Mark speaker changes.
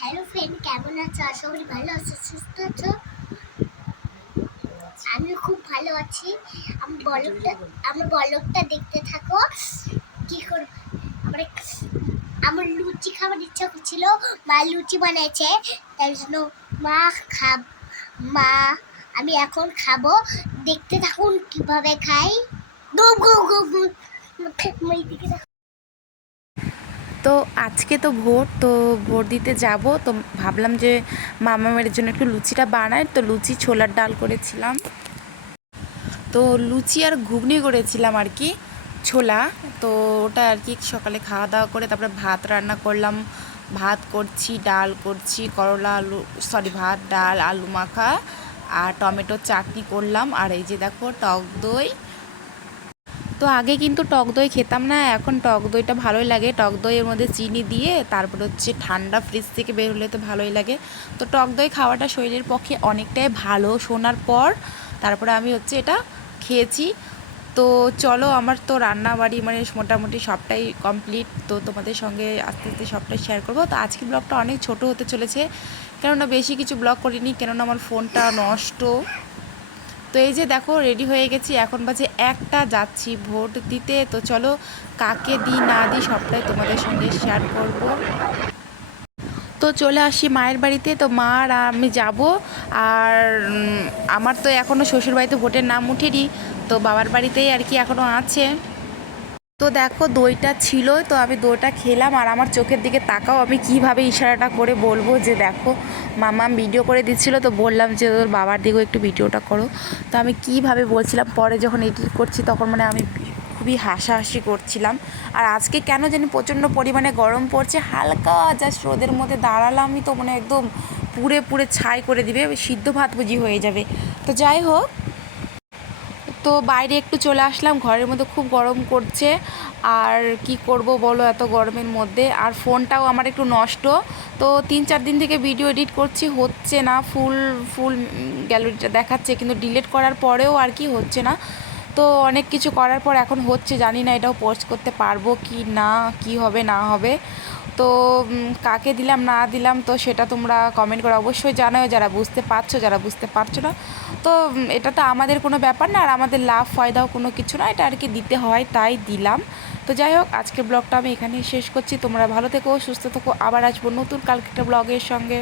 Speaker 1: Hello friend কেমন আছো? আশা করি ভালো আছো, সুস্থ আছো? আমি খুব ভালো আছি। আমি বলকটা, আমার বলকটা দেখতে থাকো। কি কর আমার আমার লুচি খাবার ইচ্ছা করছিল। মা লুচি বানাইছে। তাই জন্য মা খাব, মা, আমি এখন খাব। দেখতে থাকুন কীভাবে খাই। গো গো গো গো। দিকে।
Speaker 2: তো আজকে তো ভোট তো ভোট দিতে যাব। তো ভাবলাম যে মামা মেয়ের জন্য একটু লুচিটা বানাই। তো লুচি ছোলার ডাল করেছিলাম। তো লুচি আর ঘুগনি করেছিলাম আর কি, ছোলা। তো ওটা আর কি সকালে খাওয়া দাওয়া করে তারপরে ভাত রান্না করলাম। ভাত করছি, ডাল করছি, করলা, আলু সরি ভাত, ডাল, আলু মাখা আর টমেটো চাটনি করলাম। আর এই যে দেখো টক দই তো আগে কিন্তু টক দই খেতাম না, এখন টক দইটা ভালোই লাগে। টক দইয়ের মধ্যে চিনি দিয়ে তারপর হচ্ছে ঠান্ডা ফ্রিজ থেকে বের হলে তো ভালোই লাগে। তো টক দই খাওয়াটা শরীরের পক্ষে অনেকটাই ভালো। শোনার পর তারপরে আমি হচ্ছে এটা খেয়েছি। তো চলো আমার তো রান্না বাড়ি মানে মোটামুটি সবটাই কমপ্লিট তো তোমাদের সঙ্গে আস্তে আস্তে সবটাই শেয়ার করব। তো আজকের ব্লগটা অনেক ছোট হতে চলেছে। কেননা বেশি কিছু ব্লগ করিনি, কেননা আমার ফোনটা নষ্ট। তো এই যে দেখো রেডি হয়ে গেছি। এখন বাজে একটা, যাচ্ছি ভোট দিতে। তো চলো, কাকে দিই না দিই সবটাই তোমাদের সঙ্গে শেয়ার করব। তো চলে আসি মায়ের বাড়িতে। তো মা আর আমি যাব। আর আমার তো এখনও শ্বশুরবাড়িতে ভোটের নাম উঠেনি। তো বাবার বাড়িতেই আর কি এখনও আছে। তো দেখো দইটা ছিল, তো আমি দইটা খেলাম আর আমার চোখের দিকে তাকাও আমি কীভাবে ইশারাটা করে বলব যে দেখো, মামা ভিডিও করে দিচ্ছিল, তো বললাম যে ওর বাবার দিকেও একটু ভিডিওটা করো। তো আমি কীভাবে বলছিলাম, পরে যখন এডিট করছি তখন মানে আমি খুবই হাসাহাসি করছিলাম। আর আজকে কেন জানি প্রচণ্ড পরিমাণে গরম পড়ছে, হালকা জাস্ট রোদের মধ্যে দাঁড়ালামই তো মানে একদম পুড়ে পুড়ে ছাই করে দিবে, সিদ্ধ ভাত বুঝি হয়ে যাবে। তো যাই হোক তো বাইরে একটু চলে আসলাম, ঘরের মধ্যে খুব গরম করছে। আর কি করব বলো এত গরমের মধ্যে? আর ফোনটাও আমার একটু নষ্ট। তো তিন চার দিন থেকে ভিডিও এডিট করছি, হচ্ছে না ফুল ফুল গ্যালারিটা দেখাচ্ছে, কিন্তু ডিলিট করার পরেও আর কি হচ্ছে না। তো অনেক কিছু করার পর এখন হচ্ছে, জানি না এটাও পোস্ট করতে পারব কি না, কি হবে, না হবে। তো কাকে দিলাম, না দিলাম, তো সেটা তোমরা কমেন্ট করে অবশ্যই জানাও। যারা বুঝতে পারছ, যারা বুঝতে পারছ না, তো এটা তো আমাদের কোনো ব্যাপার না, আর আমাদের লাভ, ফয়দাও কোনো কিছু না, এটা আর কি দিতে হয়, তাই দিলাম। তো যাই হোক, আজকের ব্লগটা আমি এখানেই শেষ করছি। তোমরা ভালো থেকো, সুস্থ থেকো। আবার আসব নতুন কালকে একটা ব্লগের সঙ্গে।